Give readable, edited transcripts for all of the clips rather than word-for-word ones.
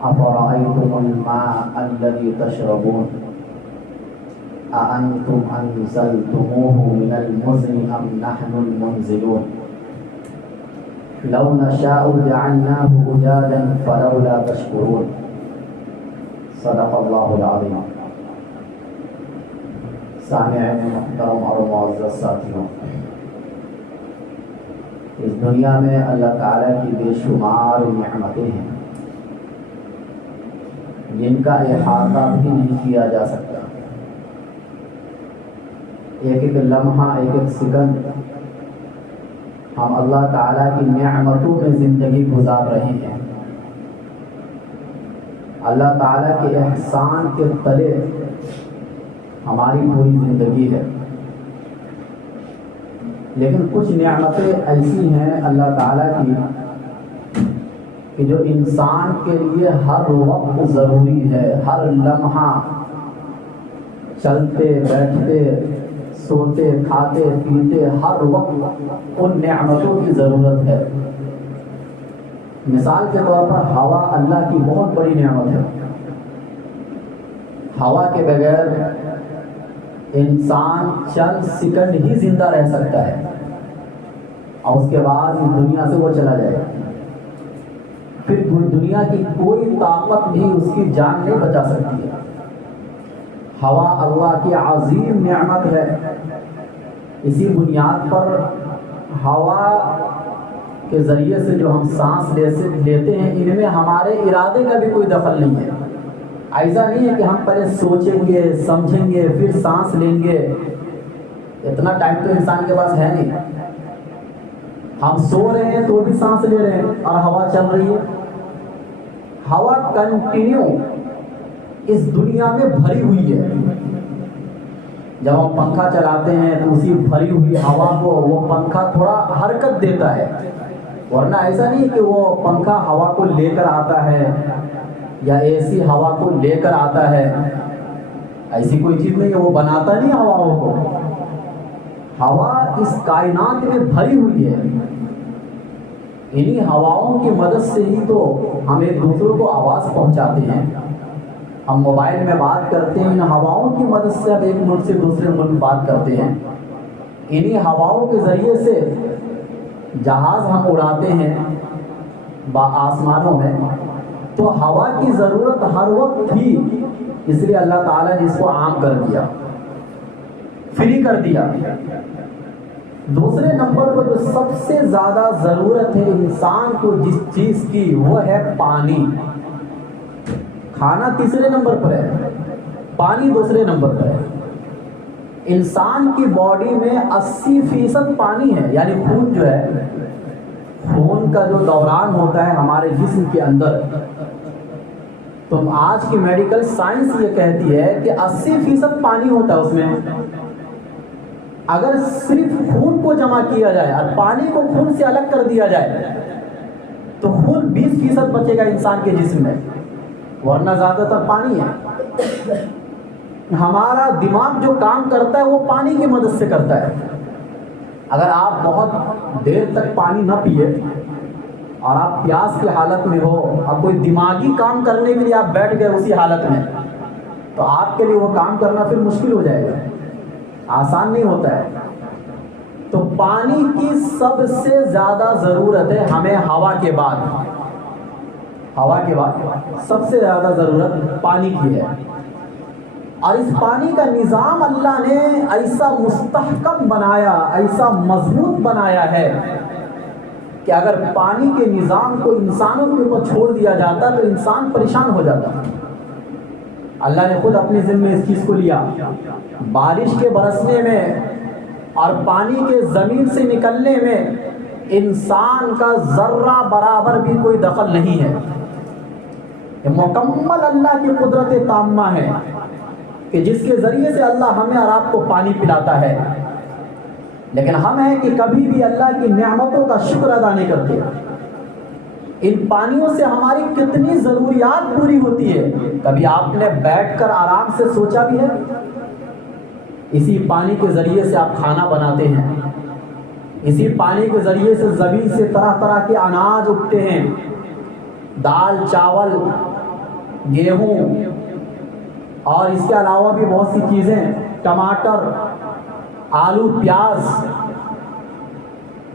أفرأيتم الماء الذي تشربون أأنتم أنزلتموه من المزن أم نحن المنزلون لو نشاء جعلناه أجاجا فلولا تشكرون صدق الله العظيم. سامعین محترم اور معزز ساتھیوں، اس دنیا میں اللہ تعالیٰ کی بے شمار نعمتیں ہیں جن کا احاطہ بھی نہیں کیا جا سکتا۔ ایک ایک لمحہ، ایک ایک سیکنڈ ہم اللہ تعالیٰ کی نعمتوں میں زندگی گزار رہے ہیں۔ اللہ تعالیٰ کے احسان کے تلے ہماری پوری زندگی ہے، لیکن کچھ نعمتیں ایسی ہیں اللہ تعالیٰ کی کہ جو انسان کے لیے ہر وقت ضروری ہے، ہر لمحہ چلتے بیٹھتے سوتے کھاتے پیتے ہر وقت ان نعمتوں کی ضرورت ہے۔ مثال کے طور پر ہوا اللہ کی بہت بڑی نعمت ہے۔ ہوا کے بغیر انسان چند سیکنڈ ہی زندہ رہ سکتا ہے اور اس کے بعد اس دنیا سے وہ چلا جائے گا۔ پھر دنیا کی کوئی طاقت بھی اس کی جان نہیں بچا سکتی ہے۔ ہوا اللہ کی عظیم نعمت ہے۔ اسی بنیاد پر ہوا کے ذریعے سے جو ہم سانس لیتے ہیں، ان میں ہمارے ارادے کا بھی کوئی دخل نہیں ہے۔ ایسا نہیں ہے کہ ہم پہلے سوچیں گے سمجھیں گے پھر سانس لیں گے، اتنا ٹائم تو انسان کے پاس ہے نہیں۔ ہم سو رہے ہیں تو بھی سانس لے رہے ہیں اور ہوا چل رہی ہے۔ ہوا کنٹینیو اس دنیا میں بھری ہوئی ہے۔ جب ہم پنکھا چلاتے ہیں تو اسی بھری ہوئی ہوا کو وہ پنکھا تھوڑا حرکت دیتا ہے، ورنہ ایسا نہیں کہ وہ پنکھا ہوا کو لے کر آتا ہے یا اے سی ہوا کو لے کر آتا ہے۔ ایسی کوئی چیز نہیں ہے، وہ بناتا نہیں ہواؤں کو۔ ہوا اس کائنات میں بھری ہوئی ہے۔ انہی ہواؤں کی مدد سے ہی تو ہم ایک دوسرے کو آواز پہنچاتے ہیں۔ ہم موبائل میں بات کرتے ہیں، ان ہواؤں کی مدد سے ہم ایک ملک سے دوسرے ملک بات کرتے ہیں۔ انہی ہواؤں کے ذریعے سے جہاز ہم اڑاتے ہیں آسمانوں میں۔ تو ہوا کی ضرورت ہر وقت تھی، اس لیے اللہ تعالیٰ نے اس کو عام کر دیا، فری کر دیا۔ دوسرے نمبر پر جو سب سے زیادہ ضرورت ہے انسان کو جس چیز کی، وہ ہے پانی۔ کھانا تیسرے نمبر پر ہے، پانی دوسرے نمبر پر ہے۔ انسان کی باڈی میں 80% پانی ہے، یعنی خون جو ہے، خون کا جو دوران ہوتا ہے ہمارے جسم کے اندر، تو آج کی میڈیکل سائنس یہ کہتی ہے کہ 80% پانی ہوتا ہے اس میں۔ اگر صرف خون کو جمع کیا جائے اور پانی کو خون سے الگ کر دیا جائے تو خون 20% بچے گا انسان کے جسم میں، ورنہ زیادہ تر پانی ہے۔ ہمارا دماغ جو کام کرتا ہے وہ پانی کی مدد سے کرتا ہے۔ اگر آپ بہت دیر تک پانی نہ پیے اور آپ پیاس کی حالت میں ہو اور کوئی دماغی کام کرنے کے لیے آپ بیٹھ گئے اسی حالت میں، تو آپ کے لیے وہ کام کرنا پھر مشکل ہو جائے گا، آسان نہیں ہوتا ہے۔ تو پانی کی سب سے زیادہ ضرورت ہے ہمیں ہوا کے بعد سب سے زیادہ ضرورت پانی کی ہے۔ اور اس پانی کا نظام اللہ نے ایسا مستحکم بنایا، ایسا مضبوط بنایا ہے کہ اگر پانی کے نظام کو انسانوں کے اوپر چھوڑ دیا جاتا تو انسان پریشان ہو جاتا۔ اللہ نے خود اپنے ذمہ اس چیز کو لیا۔ بارش کے برسنے میں اور پانی کے زمین سے نکلنے میں انسان کا ذرہ برابر بھی کوئی دخل نہیں ہے۔ یہ مکمل اللہ کی قدرت تامہ ہے کہ جس کے ذریعے سے اللہ ہمیں اور آپ کو پانی پلاتا ہے، لیکن ہم ہیں کہ کبھی بھی اللہ کی نعمتوں کا شکر ادا نہیں کرتے۔ ان پانیوں سے ہماری کتنی ضروریات پوری ہوتی ہے، کبھی آپ نے بیٹھ کر آرام سے سوچا بھی ہے؟ اسی پانی کے ذریعے سے آپ کھانا بناتے ہیں، اسی پانی کے ذریعے سے زمین سے طرح طرح کے اناج اگتے ہیں، دال چاول گیہوں اور اس کے علاوہ بھی بہت سی چیزیں، ٹماٹر آلو پیاز،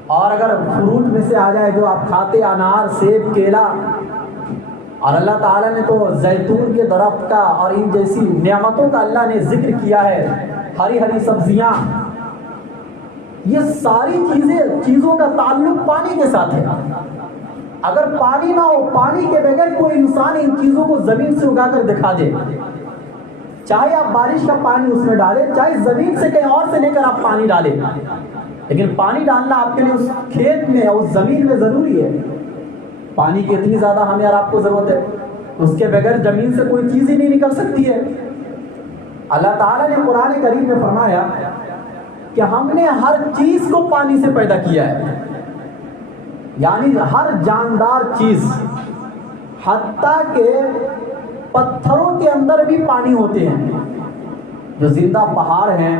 اور اگر فروٹ میں سے آ جائے جو آپ کھاتے، انار سیب کیلا، اور اللہ تعالیٰ نے تو زیتون کے درخت کا اور ان جیسی نعمتوں کا اللہ نے ذکر کیا ہے، ہری ہری سبزیاں، یہ ساری چیزوں کا تعلق پانی کے ساتھ ہے۔ اگر پانی نہ ہو، پانی کے بغیر کوئی انسان ان چیزوں کو زمین سے اگا کر دکھا دے، چاہے آپ بارش کا پانی اس میں ڈالیں، چاہے زمین سے کہیں اور سے لے کر آپ پانی ڈالیں، لیکن پانی ڈالنا آپ کے لیے اس کھیت میں اور اس زمین میں ضروری ہے۔ پانی کی اتنی زیادہ ہمیں اور آپ کو ضرورت ہے، اس کے بغیر زمین سے کوئی چیز ہی نہیں نکل سکتی ہے۔ اللہ تعالیٰ نے قرآن کریم میں فرمایا کہ ہم نے ہر چیز کو پانی سے پیدا کیا ہے، یعنی ہر جاندار چیز، حتیٰ کہ پتھروں کے اندر بھی پانی ہوتے ہیں جو زندہ پہاڑ ہیں۔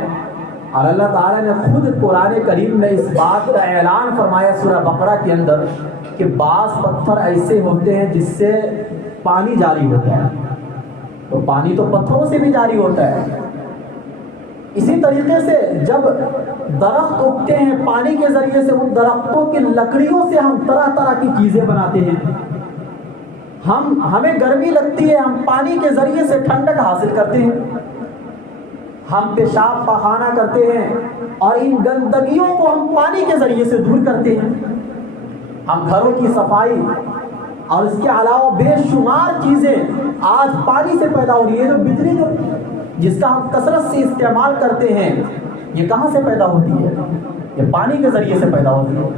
اور اللہ تعالیٰ نے خود قرآن کریم میں اس بات کا اعلان فرمایا سورہ بقرہ کے اندر کہ بعض پتھر ایسے ہوتے ہیں جس سے پانی جاری ہوتا ہے، تو پانی تو پتھروں سے بھی جاری ہوتا ہے۔ اسی طریقے سے جب درخت اگتے ہیں پانی کے ذریعے سے، ان درختوں کی لکڑیوں سے ہم طرح طرح کی چیزیں بناتے ہیں۔ ہمیں گرمی لگتی ہے، ہم پانی کے ذریعے سے ٹھنڈک حاصل کرتے ہیں، ہم پیشاب پخانہ کرتے ہیں اور ان گندگیوں کو ہم پانی کے ذریعے سے دور کرتے ہیں۔ ہم گھروں کی صفائی اور اس کے علاوہ بے شمار چیزیں آج پانی سے پیدا ہو رہی ہے۔ جو بجلی جس کا ہم کثرت سے استعمال کرتے ہیں، یہ کہاں سے پیدا ہوتی ہے؟ یہ پانی کے ذریعے سے پیدا ہوتی ہے۔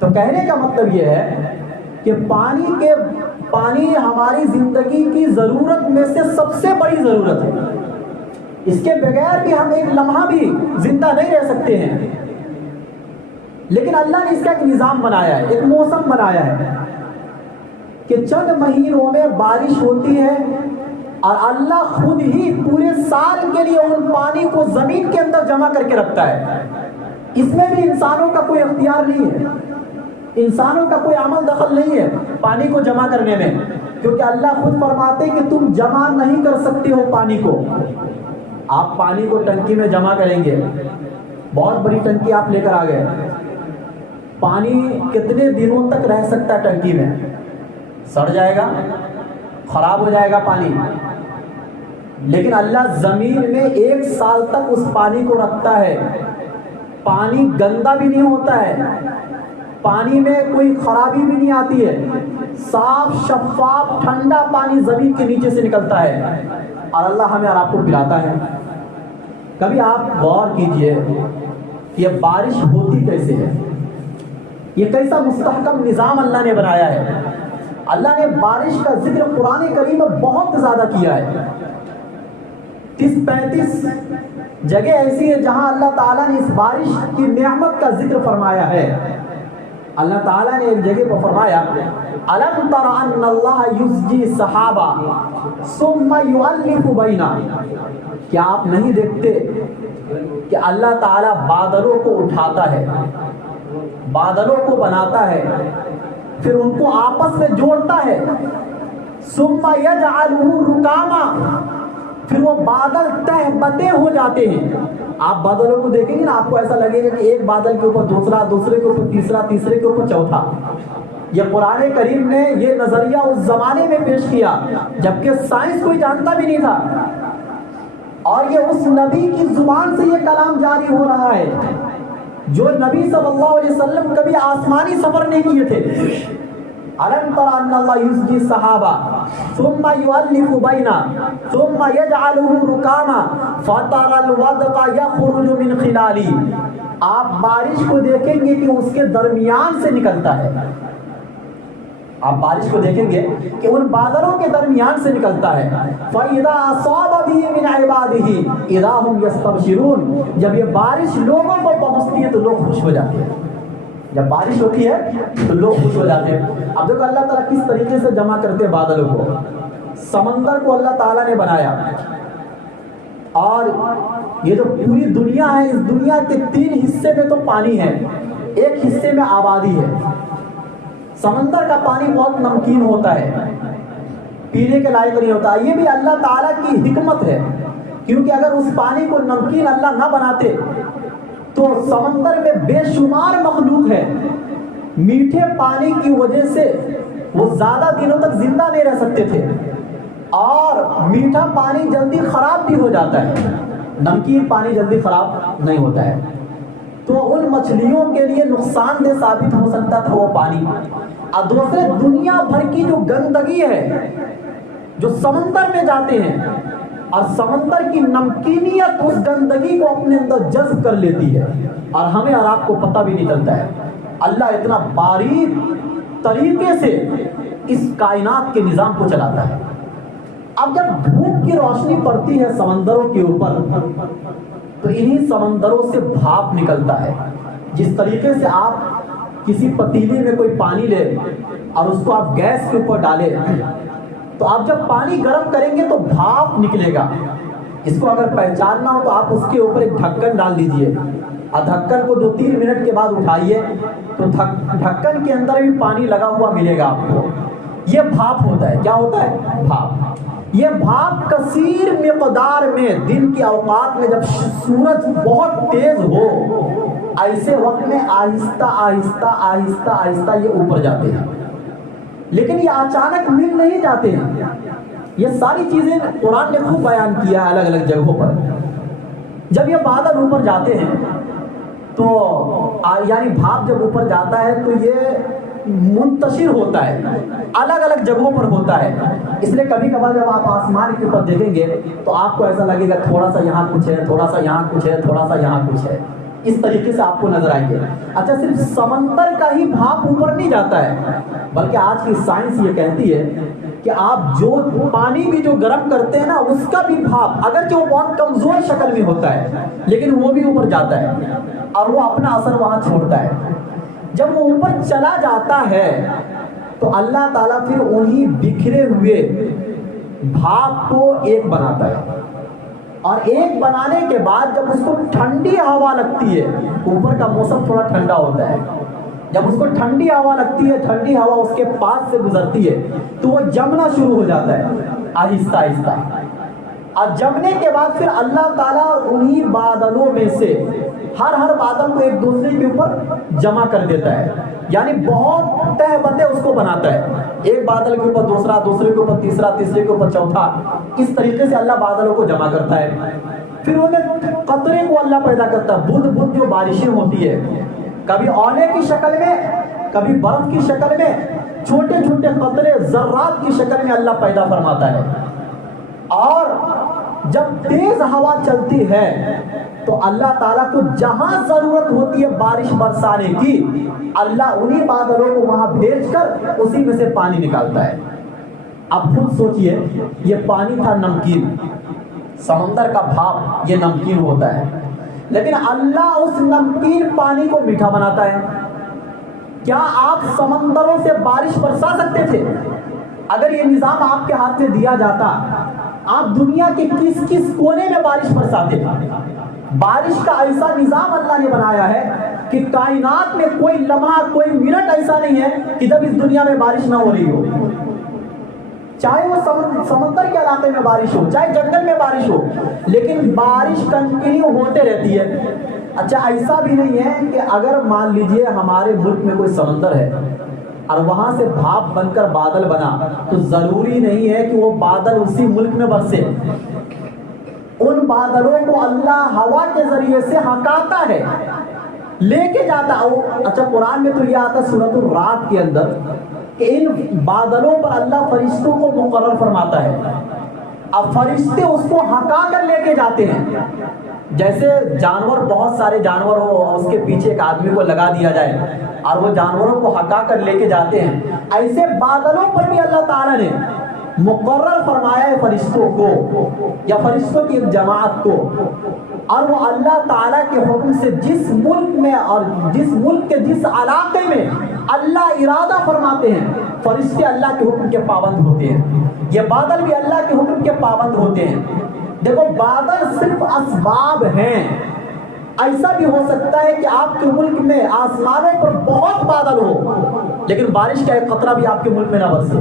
تو کہنے کا مطلب یہ ہے کہ پانی ہماری زندگی کی ضرورت میں سے سب سے بڑی ضرورت ہے۔ اس کے بغیر بھی ہم ایک لمحہ بھی زندہ نہیں رہ سکتے ہیں، لیکن اللہ نے اس کا ایک نظام بنایا ہے، ایک موسم بنایا ہے کہ چند مہینوں میں بارش ہوتی ہے اور اللہ خود ہی پورے سال کے لیے ان پانی کو زمین کے اندر جمع کر کے رکھتا ہے۔ اس میں بھی انسانوں کا کوئی اختیار نہیں ہے، انسانوں کا کوئی عمل دخل نہیں ہے پانی کو جمع کرنے میں، کیونکہ اللہ خود فرماتے ہیں کہ تم جمع نہیں کر سکتے ہو پانی کو۔ آپ پانی کو ٹنکی میں جمع کریں گے، بہت بڑی ٹنکی آپ لے کر آ گئے، پانی کتنے دنوں تک رہ سکتا ہے ٹنکی میں؟ سڑ جائے گا، خراب ہو جائے گا پانی۔ لیکن اللہ زمین میں 1 سال تک اس پانی کو رکھتا ہے، پانی گندا بھی نہیں ہوتا ہے، پانی میں کوئی خرابی بھی نہیں آتی ہے، صاف شفاف ٹھنڈا پانی زمین کے نیچے سے نکلتا ہے اور اللہ ہمیں اور آپ کو پلاتا ہے۔ کبھی آپ غور کیجئے یہ بارش ہوتی کیسے ہے، یہ کیسا مستحکم نظام اللہ نے بنایا ہے۔ اللہ نے بارش کا ذکر قرآن کریم میں بہت زیادہ کیا ہے، 30-35 جگہ ایسی ہے جہاں اللہ تعالیٰ نے اس بارش کی نعمت کا ذکر فرمایا ہے۔ اللہ تعالیٰ نے ایک جگہ پر فرمایا أَلَمْ تَرَ أَنَّ اللَّهَ يُزْجِي سَحَابًا ثُمَّ يُؤَلِّفُ بَيْنَهُ، کیا آپ نہیں دیکھتے کہ اللہ تعالیٰ بادلوں کو اٹھاتا ہے، بادلوں کو بناتا ہے، پھر ان کو آپس میں جوڑتا ہے، ثُمَّ يَجْعَلُهُ رُكَامًا، پھر وہ بادل تہ بتیں ہو جاتے ہیں۔ آپ بادلوں کو دیکھیں گے نا، آپ کو ایسا لگے گا کہ ایک بادل کے اوپر دوسرا، دوسرے کے اوپر تیسرا، تیسرے کے اوپر چوتھا۔ یہ قرآن کریم نے یہ نظریہ اس زمانے میں پیش کیا جبکہ سائنس کوئی جانتا بھی نہیں تھا، اور یہ اس نبی کی زبان سے یہ کلام جاری ہو رہا ہے جو نبی صلی اللہ علیہ وسلم کبھی آسمانی سفر نہیں کیے تھے۔ أَلَمْ تَرَ أَنَّ اللَّهَ يُزْجِي سَحَابًا ثُمَّ يُؤَلِّفُ بَيْنَهُ ثُمَّ يَجْعَلُهُ رُكَامًا فَتَرَى الْوَدْقَ يَخْرُجُ مِنْ خِلَالِهِ، آپ بارش کو دیکھیں گے کہ اس کے درمیان سے نکلتا ہے، آپ بارش کو دیکھیں گے کہ ان بادلوں کے درمیان سے نکلتا ہے۔ فَإِذَا أَصَابَ بِهِ مِنْ عِبَادِهِ إِذَا هُمْ يَسْتَبْشِرُونَ، جب یہ بارش لوگوں کو پہنچتی ہے تو لوگ خوش ہو جاتے ہیں، جب بارش ہوتی ہے تو لوگ خوش ہو جاتے ہیں۔ اب دیکھو اللہ تعالیٰ کس طریقے سے جمع کرتے ہیں بادلوں کو۔ سمندر کو اللہ تعالیٰ نے بنایا، اور یہ جو پوری دنیا ہے، اس دنیا کے 3 حصے میں تو پانی ہے، ایک حصے میں آبادی ہے۔ سمندر کا پانی بہت نمکین ہوتا ہے، پینے کے لائق نہیں ہوتا. یہ بھی اللہ تعالیٰ کی حکمت ہے، کیونکہ اگر اس پانی کو نمکین اللہ نہ بناتے تو سمندر میں بے شمار مخلوق ہے، میٹھے پانی کی وجہ سے وہ زیادہ دنوں تک زندہ نہیں رہ سکتے تھے، اور میٹھا پانی جلدی خراب بھی ہو جاتا ہے، نمکین پانی جلدی خراب نہیں ہوتا ہے. تو ان مچھلیوں کے لیے نقصان دہ ثابت ہو سکتا تھا وہ پانی. اور دوسرے دنیا بھر کی جو گندگی ہے جو سمندر میں جاتے ہیں، اور سمندر کی نمکینیت اس گندگی کو اپنے اندر جذب کر لیتی ہے، اور ہمیں اور آپ کو پتہ بھی نہیں چلتا ہے. اللہ اتنا باریک طریقے سے اس کائنات کے نظام کو چلاتا ہے. اب جب دھوپ کی روشنی پڑتی ہے سمندروں کے اوپر تو انہی سمندروں سے بھاپ نکلتا ہے. جس طریقے سے آپ کسی پتیلی میں کوئی پانی لے اور اس کو آپ گیس کے اوپر ڈالیں تو آپ جب پانی گرم کریں گے تو بھاپ نکلے گا. اس کو اگر پہچاننا ہو تو آپ اس کے اوپر ایک ڈھکن ڈال دیجئے، اور ڈھکن کو 2-3 منٹ کے بعد اٹھائیے تو ڈھکن کے اندر بھی پانی لگا ہوا ملے گا آپ کو. یہ بھاپ ہوتا ہے. کیا ہوتا ہے؟ بھاپ. یہ بھاپ کثیر مقدار میں دن کے اوقات میں جب سورج بہت تیز ہو، ایسے وقت میں آہستہ آہستہ آہستہ آہستہ یہ اوپر جاتے ہیں. لیکن یہ اچانک مل نہیں جاتے ہیں. یہ ساری چیزیں قرآن نے خوب بیان کیا ہے الگ الگ جگہوں پر. جب یہ بادل اوپر جاتے ہیں تو یعنی بھاپ جب اوپر جاتا ہے تو یہ منتشر ہوتا ہے، الگ الگ جگہوں پر ہوتا ہے. اس لیے کبھی کبھار جب آپ آسمان کے اوپر دیکھیں گے تو آپ کو ایسا لگے گا تھوڑا سا یہاں کچھ ہے، تھوڑا سا یہاں کچھ ہے، تھوڑا سا یہاں کچھ ہے. اس طریقے سے آپ کو نظر آئیں گے. اچھا، صرف سمندر کا ہی بھاپ اوپر نہیں جاتا ہے، بلکہ آج کی سائنس یہ کہتی ہے کہ آپ جو پانی بھی جو گرم کرتے ہیں نا، اس کا بھی بھاپ اگرچہ وہ بہت کمزور شکل میں ہوتا ہے لیکن وہ بھی اوپر جاتا ہے اور وہ اپنا اثر وہاں چھوڑتا ہے. جب وہ اوپر چلا جاتا ہے تو اللہ تعالیٰ پھر انہی بکھرے ہوئے بھاپ کو ایک بناتا ہے، اور ایک بنانے کے بعد جب اس کو ٹھنڈی ہوا لگتی ہے، اوپر کا موسم تھوڑا ٹھنڈا ہوتا ہے، جب اس کو ٹھنڈی ہوا لگتی ہے، ٹھنڈی ہوا اس کے پاس سے گزرتی ہے تو وہ جمنا شروع ہو جاتا ہے آہستہ آہستہ. اور جمنے کے بعد پھر اللہ تعالیٰ انہی بادلوں میں سے ہر بادل کو ایک دوسرے کے اوپر جمع کر دیتا ہے، یعنی بہت تہ بندے اس کو بناتا ہے. ایک بادل کے اوپر دوسرا، دوسرے کے اوپر تیسرا، تیسرے کے اوپر چوتھا. اس طریقے سے اللہ بادلوں کو جمع کرتا ہے. پھر انہیں قطرے کو اللہ پیدا کرتا ہے، بند بند جو بارشیں ہوتی ہے، کبھی اولے کی شکل میں، کبھی برف کی شکل میں، چھوٹے چھوٹے قطرے ذرات کی شکل میں اللہ پیدا فرماتا ہے. اور جب تیز ہوا چلتی ہے تو اللہ تعالیٰ کو جہاں ضرورت ہوتی ہے بارش برسانے کی، اللہ انہی بادلوں کو وہاں بھیج کر اسی میں سے پانی نکالتا ہے. اب خود سوچئے، یہ پانی تھا نمکین، سمندر کا بھاپ یہ نمکین ہوتا ہے، لیکن اللہ اس نمکین پانی کو میٹھا بناتا ہے. کیا آپ سمندروں سے بارش برسا سکتے تھے؟ اگر یہ نظام آپ کے ہاتھ میں دیا جاتا، آپ دنیا کے کس کس کونے میں بارش برساتے؟ بارش کا ایسا نظام اللہ نے بنایا ہے کہ کائنات میں کوئی لمحہ، کوئی منٹ ایسا نہیں ہے کہ جب اس دنیا میں بارش نہ ہو رہی ہو. چاہے وہ سمندر کے علاقے میں بارش ہو، چاہے جنگل میں بارش ہو، لیکن بارش کنٹینیو ہوتے رہتی ہے. اچھا، ایسا بھی نہیں ہے کہ اگر مان لیجئے ہمارے ملک میں کوئی سمندر ہے اور وہاں سے بھاپ بن کر بادل بنا تو ضروری نہیں ہے کہ وہ بادل اسی ملک میں برسے. ان بادلوں کو اللہ ہوا کے ذریعے سے ہکاتا ہے، لے کے جاتا ہے. اچھا، قرآن میں تو یہ آتا سورۃ الرعد کے اندر کہ ان بادلوں پر اللہ فرشتوں کو مقرر فرماتا ہے. اب فرشتے اس کو ہکا کر لے کے جاتے ہیں. جیسے جانور، بہت سارے جانور ہو اور اس کے پیچھے ایک آدمی کو لگا دیا جائے اور وہ جانوروں کو ہکا کر لے کے جاتے ہیں، ایسے بادلوں پر بھی اللہ تعالیٰ نے مقرر فرمایا ہے فرشتوں کو یا فرشتوں کی ایک جماعت کو، اور وہ اللہ تعالیٰ کے حکم سے جس ملک میں اور جس ملک کے جس علاقے میں اللہ ارادہ فرماتے ہیں، فرشتے اللہ کے حکم کے پابند ہوتے ہیں. یہ بادل بھی اللہ کے حکم کے پابند ہوتے ہیں. دیکھو، بادل صرف اسباب ہیں. ایسا بھی ہو سکتا ہے کہ آپ کے ملک میں آسمانوں پر بہت بادل ہو لیکن بارش کا ایک قطرہ بھی آپ کے ملک میں نہ برسے،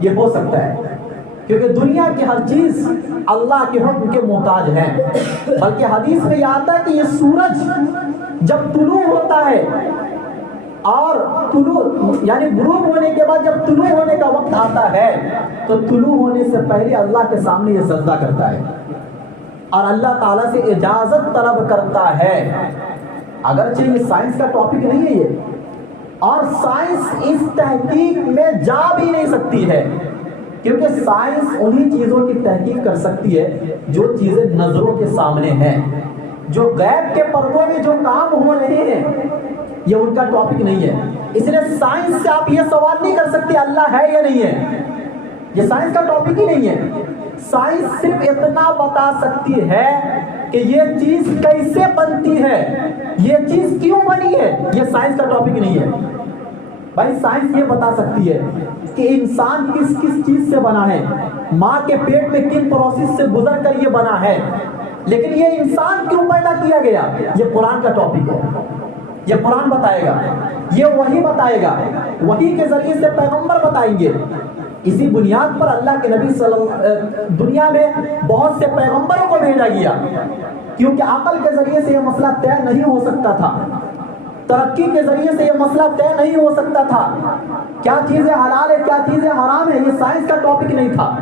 یہ ہو سکتا ہے، کیونکہ دنیا کی ہر چیز اللہ کے حکم کے محتاج ہے۔ بلکہ حدیث میں یہ آتا ہے کہ یہ سورج جب طلوع ہوتا ہے اور طلوع یعنی غروب ہونے کے بعد جب طلوع ہونے کا وقت آتا ہے تو طلوع ہونے سے پہلے اللہ کے سامنے یہ سجدہ کرتا ہے اور اللہ تعالیٰ سے اجازت طلب کرتا ہے۔ اگرچہ یہ سائنس کا ٹاپک نہیں ہے یہ، اور سائنس اس تحقیق میں جا بھی نہیں سکتی ہے، کیونکہ سائنس انہی چیزوں کی تحقیق کر سکتی ہے جو چیزیں نظروں کے سامنے ہیں، جو غیب کے پردوں میں جو کام ہو رہے ہیں یہ ان کا ٹاپک نہیں ہے۔ اس لیے سائنس سے آپ یہ سوال نہیں کر سکتے اللہ ہے یا نہیں ہے، یہ سائنس کا ٹاپک ہی نہیں ہے۔ سائنس صرف اتنا بتا سکتی ہے کہ یہ چیز کیسے بنتی ہے، یہ چیز کیوں بنی ہے، یہ سائنس کا ٹاپک نہیں ہے۔ بھائی سائنس یہ بتا سکتی ہے کہ انسان کس کس چیز سے بنا ہے، ماں کے پیٹ میں کن پروسیس سے گزر کر یہ بنا ہے، لیکن یہ انسان کیوں پیدا کیا گیا یہ قرآن کا ٹاپک ہے، یہ قرآن بتائے گا، یہ وحی بتائے گا، وحی کے ذریعے سے پیغمبر بتائیں گے۔ اسی بنیاد پر اللہ کے نبی دنیا میں بہت سے پیغمبروں کو بھیجا گیا، کیونکہ عقل کے ذریعے سے یہ مسئلہ طے نہیں ہو سکتا تھا، ترقی کے ذریعے سے یہ مسئلہ طے نہیں ہو سکتا تھا، کیا چیزیں حلال ہے کیا چیزیں حرام ہے، یہ سائنس کا ٹاپک نہیں تھا،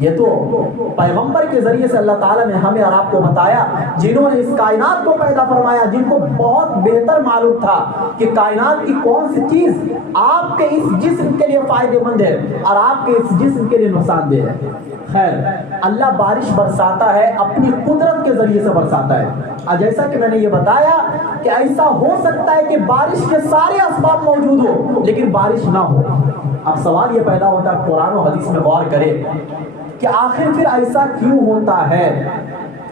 یہ تو پیغمبر کے ذریعے سے اللہ تعالیٰ نے ہمیں اور آپ کو بتایا، جنہوں نے اس کائنات کو پیدا فرمایا، جن کو بہت بہتر معلوم تھا کہ کائنات کی کون سی چیز آپ کے اس جسم کے لیے فائدہ مند ہے اور آپ کے اس جسم کے لیے نقصان دہ ہے۔ خیر، اللہ بارش برساتا ہے اپنی قدرت کے ذریعے سے برساتا ہے، اور جیسا کہ میں نے یہ بتایا کہ ایسا ہو سکتا ہے کہ بارش کے سارے اسباب موجود ہو لیکن بارش نہ ہو۔ اب سوال یہ پیدا ہوتا ہے، قرآن و حدیث میں غور کرے کہ آخر پھر ایسا کیوں ہوتا ہے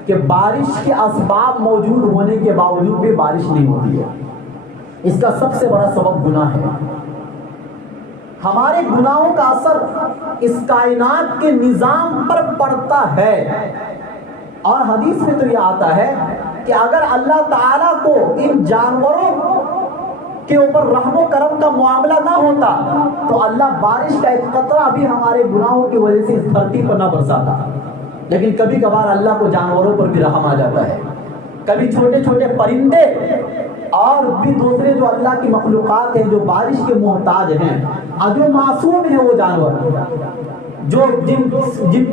کہ بارش کے اسباب موجود ہونے کے باوجود بھی بارش نہیں ہوتی ہے؟ اس کا سب سے بڑا سبب گناہ ہے۔ ہمارے گناہوں کا اثر اس کائنات کے نظام پر پڑتا ہے، اور حدیث میں تو یہ آتا ہے کہ اگر اللہ تعالیٰ کو ان جانوروں کے اوپر رحم و کرم کا معاملہ نہ ہوتا تو اللہ بارش کا ایک قطرہ بھی ہمارے گناہوں کی وجہ سے اس دھرتی پر نہ برساتا۔ لیکن کبھی کبھار اللہ کو جانوروں پر بھی رحم آ جاتا ہے، کبھی چھوٹے چھوٹے پرندے اور بھی دوسرے جو اللہ کی مخلوقات ہیں جو بارش کے محتاج ہیں اور جو معصوم ہیں، وہ جانور جو جن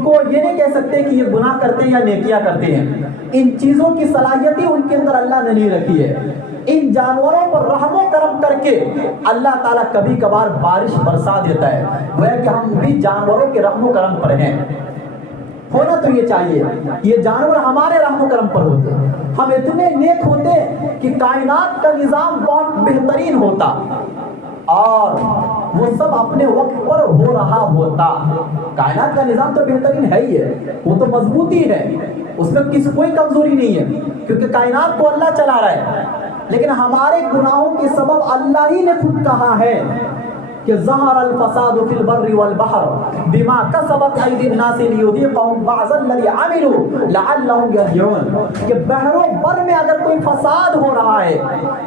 کو یہ نہیں کہہ سکتے کہ یہ گناہ کرتے ہیں یا نیکیاں کرتے ہیں، ان چیزوں کی صلاحیتیں ان کے اندر اللہ نے نہیں رکھی ہے، ان جانوروں پر رحم و کرم کر کے اللہ تعالیٰ کبھی کبھار بارش برسا دیتا ہے، گویا کہ ہم بھی جانوروں کے رحم و کرم پر ہیں۔ ہونا تو یہ چاہیے یہ جانور ہمارے رحم و کرم پر ہوتے، ہم اتنے نیک ہوتے کہ کائنات کا نظام بہت بہترین ہوتا اور وہ سب اپنے وقت پر ہو رہا ہوتا۔ کائنات کا نظام تو بہترین ہے ہی ہے، وہ تو مضبوطی ہے، اس میں کوئی کمزوری نہیں ہے، کیونکہ کائنات کو اللہ چلا رہا ہے، لیکن ہمارے گناہوں کے سبب اللہ ہی نے خود کہا ہے کہ ظہر الفساد فی البر والبحر بما کسبت ایدی الناس لیذیقہم بعض الذی عملوا لعلہم یرجعون، کہ بحر و بر میں اگر کوئی فساد ہو رہا ہے،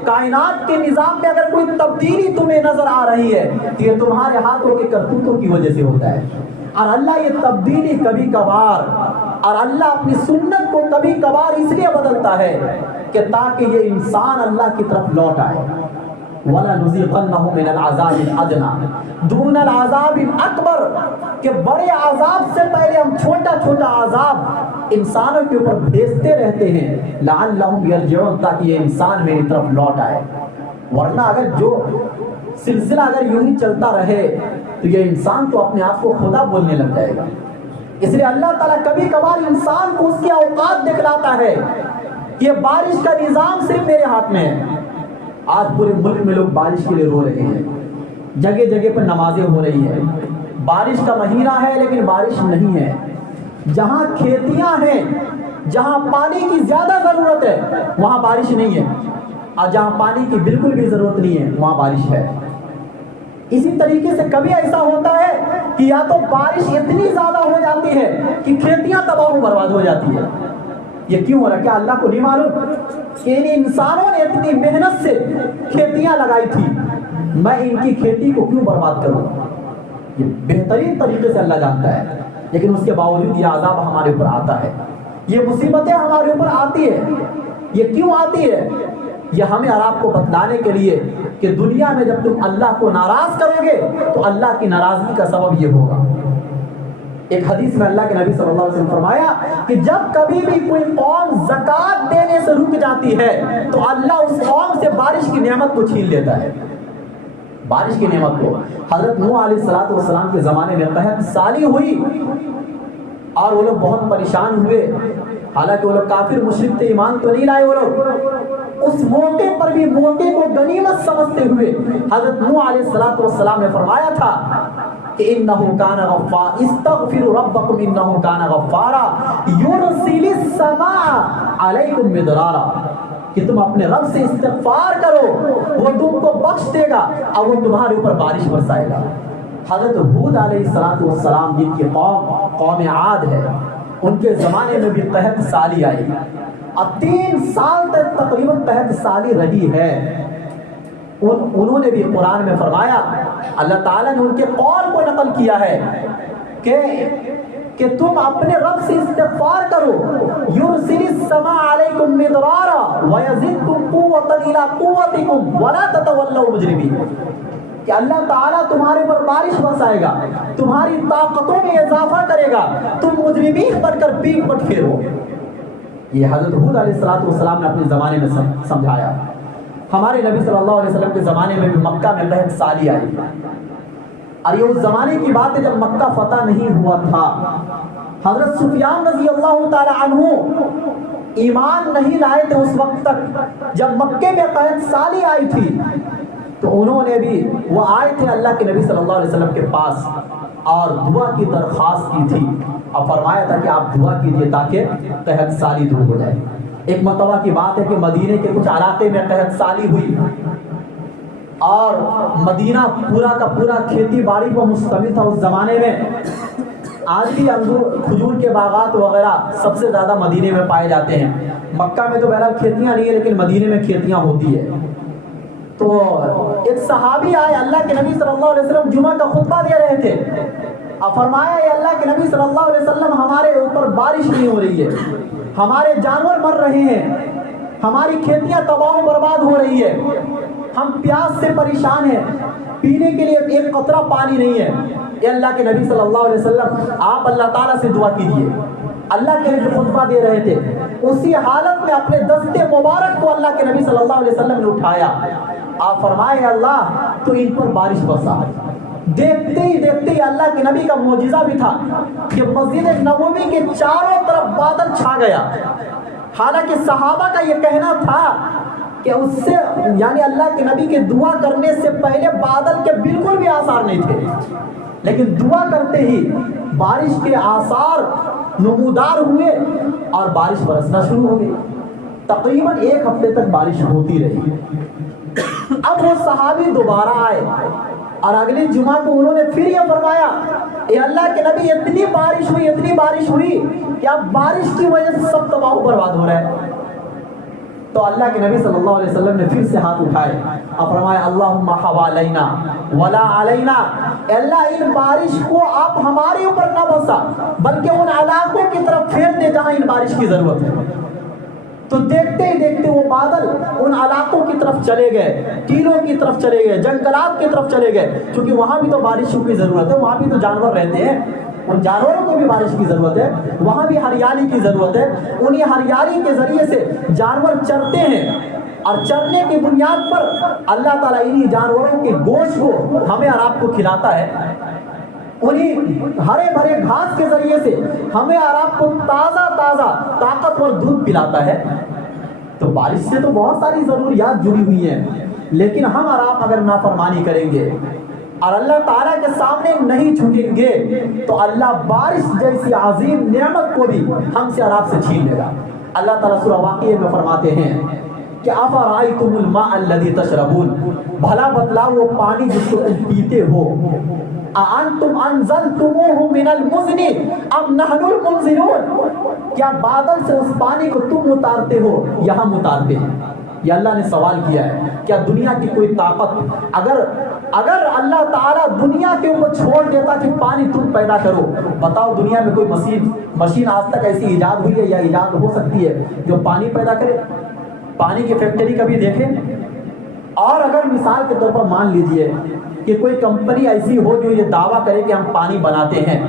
کائنات کے نظام میں اگر کوئی تبدیلی تمہیں نظر آ رہی ہے تو یہ تمہارے ہاتھوں کے کرتوتوں کی وجہ سے ہوتا ہے، اور اللہ یہ تبدیلی کبھی کبھار اور اللہ اپنی سنت کو کبھی کبھار اس لیے بدلتا ہے کہ تاکہ یہ انسان اللہ کی طرف لوٹ آئے۔ وَلَنُذِيقَنَّهُم مِّنَ الْعَذَابِ الْأَدْنَىٰ دُونَ الْعَذَابِ الْأَكْبَرِ، کہ بڑے عذاب سے پہلے ہم چھوٹا چھوٹا عذاب انسانوں کے اوپر بھیجتے رہتے ہیں، لَعَلَّهُمْ يَرْجِعُونَ، تاکہ یہ انسان میری طرف لوٹ آئے۔ ورنہ اگر جو سلسلہ اگر یوں ہی چلتا رہے تو یہ انسان تو اپنے آپ کو خدا بولنے لگ جائے گا۔ اس لیے اللہ تعالیٰ کبھی کبھار انسان کو اس کی اوقات دکھلاتا ہے کہ یہ بارش کا نظام صرف میرے ہاتھ میں ہے۔ آج پورے ملک میں لوگ بارش کے لیے رو رہے ہیں، جگہ جگہ پر نمازیں ہو رہی ہیں، بارش کا مہینہ ہے لیکن بارش نہیں ہے، جہاں کھیتیاں ہیں، جہاں پانی کی زیادہ ضرورت ہے وہاں بارش نہیں ہے، اور جہاں پانی کی بالکل بھی ضرورت نہیں ہے وہاں بارش ہے۔ اسی طریقے سے کبھی ایسا ہوتا ہے کہ یا تو بارش اتنی زیادہ ہو جاتی ہے کہ کھیتیاں تباہ و برباد ہو جاتی ہے۔ یہ کیوں ہو رہا ہے؟ کیا اللہ کو نہیں معلوم کہ ان انسانوں نے اتنی محنت سے کھیتیاں لگائی تھی، میں ان کی کھیتی کو کیوں برباد کروں؟ یہ بہترین طریقے سے اللہ جانتا ہے، لیکن اس کے باوجود یہ عذاب ہمارے اوپر آتا ہے، یہ مصیبتیں ہمارے اوپر آتی ہے۔ یہ کیوں آتی ہے؟ یہ ہمیں اور آپ کو بتلانے کے لیے کہ دنیا میں جب تم اللہ کو ناراض کرو گے تو اللہ کی ناراضگی کا سبب یہ ہوگا۔ ایک حدیث میں اللہ کے نبی صلی اللہ علیہ وسلم فرمایا کہ جب کبھی بھی کوئی قوم زکوٰۃ دینے سے رک جاتی ہے تو اللہ اس قوم سے بارش کی نعمت کو چھین لیتا ہے، بارش کی نعمت کو۔ حضرت نوح علیہ السلام کے زمانے میں قحط سالی ہوئی اور وہ لوگ بہت پریشان ہوئے، حالانکہ وہ لوگ کافر مشرک تھے، ایمان تو نہیں لائے وہ لوگ۔ اس موقع پر بھی موقع کو غنیمت سمجھتے ہوئے حضرت نوح علیہ السلام نے فرمایا تھا کہ انه كان غفارا استغفروا ربكم انه كان غفارا يرسل السماء عليكم مدرارا، کہ تم اپنے رب سے استغفار کرو، وہ تم کو بخش دے گا اور وہ تمہارے اوپر بارش برسائے گا۔ حضرت ہود علیہ السلام جن کی قوم عاد ہے، ان کے زمانے میں بھی قحط سالی آئی اور 3 سال تک تقریباً قحط سالی رہی ہے۔ انہوں نے بھی قرآن میں فرمایا، اللہ تعالیٰ نے ان کے قول کو نقل کیا ہے کہ تم اپنے رب سے استغفار کرو، یرسل السماء علیکم مدرارا ویزدکم قوۃ الی قوتکم ولا تتولوا مجرمین، کہ اللہ تعالیٰ تمہارے پر بارش برسائے گا، تمہاری طاقتوں میں اضافہ کرے گا، تم مجرمین بن کر پیٹ پٹ پھیرو۔ یہ حضرت ہود علیہ السلام نے اپنے زمانے میں سمجھایا۔ ہمارے نبی صلی اللہ علیہ وسلم کے زمانے میں بھی مکہ میں قحط سالی آئی، اور یہ اس زمانے کی بات ہے جب مکہ فتح نہیں ہوا تھا۔ حضرت سفیان رضی اللہ تعالی عنہ ایمان نہیں لائے تھے اس وقت تک جب مکے میں قحط سالی آئی تھی، تو انہوں نے بھی وہ آئے تھے اللہ کے نبی صلی اللہ علیہ وسلم کے پاس اور دعا کی درخواست کی تھی، اور فرمایا تھا کہ آپ دعا کیجیے تاکہ قحط سالی دور ہو جائے۔ ایک مرتبہ کی بات ہے کہ مدینے کے کچھ علاقے میں قحط سالی ہوئی اور مدینہ پورا کا پورا کھیتی باڑی پر مشتمل تھا اس زمانے میں۔ آج بھی انگور کھجور کے باغات وغیرہ سب سے زیادہ مدینے میں پائے جاتے ہیں۔ مکہ میں تو بہرحال کھیتیاں نہیں ہیں، لیکن مدینے میں کھیتیاں ہوتی ہے۔ تو ایک صحابی آئے، اللہ کے نبی صلی اللہ علیہ وسلم جمعہ کا خطبہ دے رہے تھے، اور فرمایا اے اللہ کے نبی صلی اللہ علیہ وسلم ہمارے اوپر بارش نہیں ہو رہی ہے، ہمارے جانور مر رہے ہیں، ہماری کھیتیاں تباہ و برباد ہو رہی ہے، ہم پیاس سے پریشان ہیں، پینے کے لیے ایک قطرہ پانی نہیں ہے۔ اے اللہ کے نبی صلی اللہ علیہ وسلم آپ اللہ تعالیٰ سے دعا کیجیے۔ اللہ کے نبی خطبہ دے رہے تھے، اسی حالت میں اپنے دست مبارک کو اللہ کے نبی صلی اللہ علیہ وسلم نے اٹھایا، آپ فرمائے اللہ تو ان پر بارش برسا۔ دیکھتے ہی اللہ کے نبی کا معجزہ بھی تھا کہ مسجد نبوی کے چاروں طرف بادل چھا گیا۔ حالانکہ صحابہ کا یہ کہنا تھا کہ اس سے یعنی اللہ کے نبی کے دعا کرنے سے پہلے بادل کے بالکل بھی آثار نہیں تھے، لیکن دعا کرتے ہی بارش کے آثار نمودار ہوئے اور بارش برسنا شروع ہو گئی۔ تقریباً 1 ہفتے تک بارش ہوتی رہی۔ اب وہ صحابی دوبارہ آئے اور اگلے جمعہ کو انہوں نے پھر یہ فرمایا، اے اللہ کے نبی اتنی بارش ہوئی کہ اب بارش کی وجہ سے سب تباہ و برباد ہو رہا ہے۔ تو اللہ کے نبی صلی اللہ علیہ وسلم نے پھر سے ہاتھ اٹھائے اور فرمایا اللہم حوالینا ولا علینا، اے اللہ ان بارش کو آپ ہمارے اوپر نہ برسا بلکہ ان علاقوں کی طرف پھیر دے جہاں ان بارش کی ضرورت ہے۔ تو دیکھتے ہی دیکھتے وہ بادل ان علاقوں کی طرف چلے گئے، ٹیلوں کی طرف چلے گئے، جنگلات کی طرف چلے گئے، کیونکہ وہاں بھی تو بارشوں کی ضرورت ہے، وہاں بھی تو جانور رہتے ہیں، ان جانوروں کو بھی بارش کی ضرورت ہے، وہاں بھی ہریالی کی ضرورت ہے۔ انہیں ہریالی کے ذریعے سے جانور چرتے ہیں، اور چرنے کی بنیاد پر اللہ تعالیٰ انہی جانوروں کے گوشت کو ہمیں اور آپ کو کھلاتا ہے، انہیں ہرے بھرے گھاس کے ذریعے سے ہمیں اور آپ کو تازہ طاقتور دودھ پلاتا ہے۔ تو بارش سے تو بہت ساری ضروریات جڑی ہوئی ہیں، لیکن ہم اور آپ اگر نافرمانی کریں گے اور اللہ تعالیٰ کے سامنے نہیں جھکیں گے تو اللہ بارش جیسی عظیم نعمت کو بھی ہم سے اور آپ سے چھین لے گا۔ اللہ تعالیٰ سورہ واقعہ میں فرماتے ہیں کہ افرأیتم الماء الذی تشربون، بھلا بتلاؤ وہ پانی جس کو تم پیتے ہو، اانتم انزلتموہ من المزن ام نحن المنزلون، کیا بادل سے اس پانی کو تم اتارتے ہو یا ہم اتارتے ہیں؟ یہ اللہ نے سوال کیا ہے. کیا دنیا کی کوئی طاقت اگر اللہ تعالیٰ دنیا کے اوپر چھوڑ دیتا کہ پانی تم پیدا کرو، بتاؤ دنیا میں کوئی مشین آج تک ایسی ایجاد ہوئی ہے یا ایجاد ہو سکتی ہے جو پانی پیدا کرے؟ پانی کی فیکٹری کبھی دیکھیں. اور اگر مثال کے طور پر مان لیجئے کہ کوئی کمپنی ایسی ہو جو یہ دعویٰ کرے کہ ہم پانی بناتے ہیں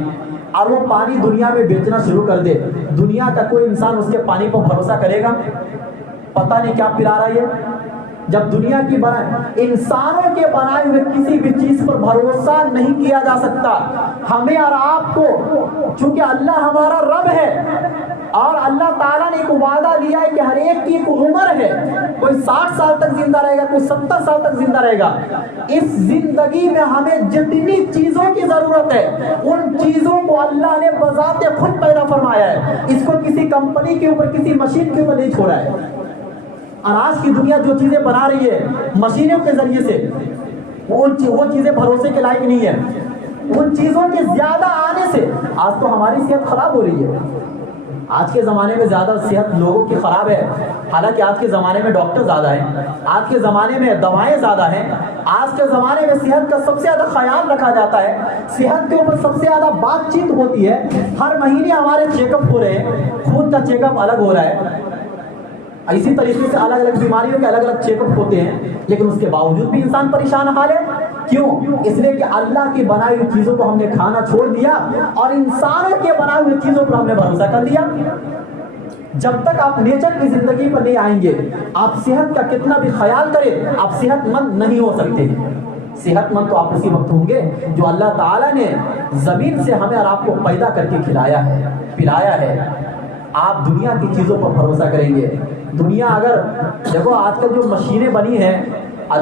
اور وہ پانی دنیا میں بیچنا شروع کر دے، دنیا کا کوئی انسان اس کے پانی پر بھروسہ کرے گا؟ پتہ نہیں کیا پلا رہا ہے یہ. جب دنیا کی انسانوں کے بنائے ہوئے کسی بھی چیز پر بھروسہ نہیں کیا جا سکتا. ہمیں اور آپ کو چونکہ اللہ ہمارا رب ہے اور اللہ تعالیٰ نے ایک وعدہ لیا ہے کہ ہر ایک کی ایک عمر ہے، کوئی 60 سال تک زندہ رہے گا، کوئی 70 سال تک زندہ رہے گا. اس زندگی میں ہمیں جتنی چیزوں کی ضرورت ہے ان چیزوں کو اللہ نے بذات خود پیدا فرمایا ہے. اس کو کسی کمپنی کے اوپر، کسی مشین کے اوپر نہیں چھوڑا ہے. اور آج کی دنیا جو چیزیں بنا رہی ہے مشینوں کے ذریعے سے، وہ چیزیں بھروسے کے لائق نہیں ہے. ان چیزوں کے زیادہ آنے سے آج تو ہماری صحت خراب ہو رہی ہے. آج کے زمانے میں زیادہ صحت لوگوں کی خراب ہے. حالانکہ آج کے زمانے میں ڈاکٹر زیادہ ہیں، آج کے زمانے میں دوائیں زیادہ ہیں، آج کے زمانے میں صحت کا سب سے زیادہ خیال رکھا جاتا ہے، صحت کے اوپر سب سے زیادہ بات چیت ہوتی ہے. ہر مہینے ہمارے چیک اپ ہو رہے ہیں، خون کا چیک اپ الگ ہو رہا ہے، اسی طریقے سے الگ الگ بیماریوں کے الگ الگ چیک اپ ہوتے ہیں. لیکن اس کے باوجود بھی انسان پریشان حال ہے. کیوں؟ اس لیے کہ اللہ کی بنائی ہوئی چیزوں کو ہم نے کھانا چھوڑ دیا اور انسانوں کے بنائی ہوئی چیزوں پر ہم نے بھروسہ کر دیا. جب تک آپ نیچر کی زندگی پر نہیں آئیں گے، آپ صحت کا کتنا بھی خیال کریں، آپ صحت مند نہیں ہو سکتے. صحت مند تو آپ اسی وقت ہوں گے جو اللہ تعالیٰ نے زمین سے ہمیں اور آپ کو پیدا کر کے کھلایا ہے، پلایا ہے. آپ دنیا کی چیزوں پر بھروسہ کریں گے. دنیا اگر دیکھو آج کل جو مشینیں بنی ہیں،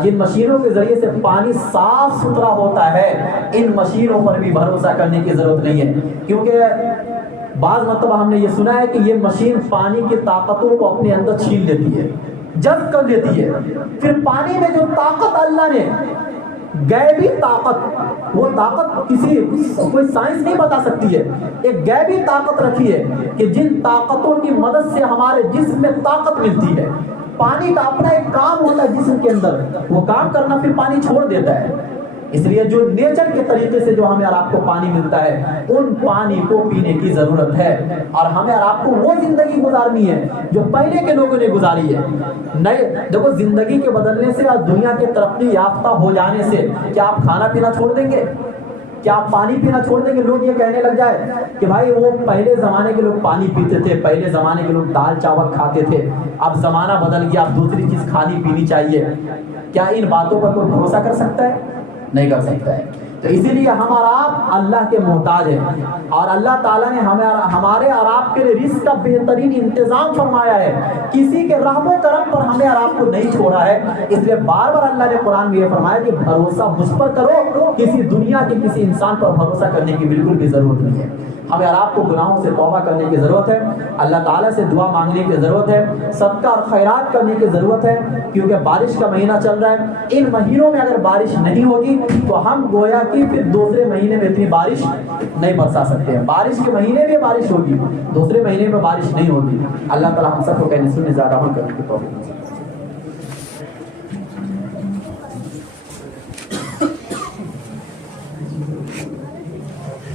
جن مشینوں کے ذریعے سے پانی صاف ستھرا ہوتا ہے، ان مشینوں پر بھی بھروسہ کرنے کی ضرورت نہیں ہے. کیونکہ بعض مرتبہ ہم نے یہ سنا ہے کہ یہ مشین پانی کی طاقتوں کو اپنے اندر چھین لیتی ہے، جذب کر لیتی ہے. پھر پانی میں جو طاقت اللہ نے غیبی طاقت، وہ طاقت کوئی سائنس نہیں بتا سکتی ہے، ایک غیبی طاقت رکھی ہے کہ جن طاقتوں کی مدد سے ہمارے جسم میں طاقت ملتی ہے. پانی کا اپنا ایک کام ہوتا ہے جسم کے اندر، وہ کام کرنا پھر پانی چھوڑ دیتا ہے. اس لیے جو نیچر کے طریقے سے جو ہمیں اور آپ کو پانی ملتا ہے، ان پانی کو پینے کی ضرورت ہے. اور ہمیں اور آپ کو وہ زندگی گزارنی ہے جو پہلے کے لوگوں نے گزاری ہے. نئے دیکھو، زندگی کے بدلنے سے اور دنیا کے ترقی یافتہ ہو جانے سے کیا آپ کھانا پینا چھوڑ دیں گے؟ کیا آپ پانی پینا چھوڑ دیں گے؟ لوگ یہ کہنے لگ جائے کہ بھائی وہ پہلے زمانے کے لوگ پانی پیتے تھے، پہلے زمانے کے لوگ دال چاول کھاتے تھے، اب زمانہ بدل گیا، اب دوسری چیز کھانی پینی چاہیے. کیا ان باتوں پر کوئی بھروسہ کر سکتا ہے؟ نہیں کر سکتا ہے. تو اسی لیے ہم اور آپ اللہ کے محتاج ہیں، اور اللہ تعالیٰ نے ہمارے اور آپ کے لیے رزق کا بہترین انتظام فرمایا ہے. کسی کے رحم و کرم پر ہمیں اور آپ کو نہیں چھوڑا ہے. اس لیے بار بار اللہ نے قرآن میں یہ فرمایا کہ بھروسہ مجھ پر کرو، کسی دنیا کے کسی انسان پر بھروسہ کرنے کی بالکل بھی ضرورت نہیں ہے. ہمیں اور آپ کو گناہوں سے توبہ کرنے کی ضرورت ہے، اللہ تعالیٰ سے دعا مانگنے کی ضرورت ہے، صدقہ اور خیرات کرنے کی ضرورت ہے. کیونکہ بارش کا مہینہ چل رہا ہے، ان مہینوں میں اگر بارش نہیں ہوگی تو ہم گویا کہ پھر دوسرے مہینے میں اتنی بارش نہیں برسا سکتے ہیں. بارش کے مہینے میں بارش ہوگی، دوسرے مہینے میں بارش نہیں ہوگی. اللہ تعالیٰ ہم سب کو کہنے سننے زیادہ عمل کرنے کی توفیق.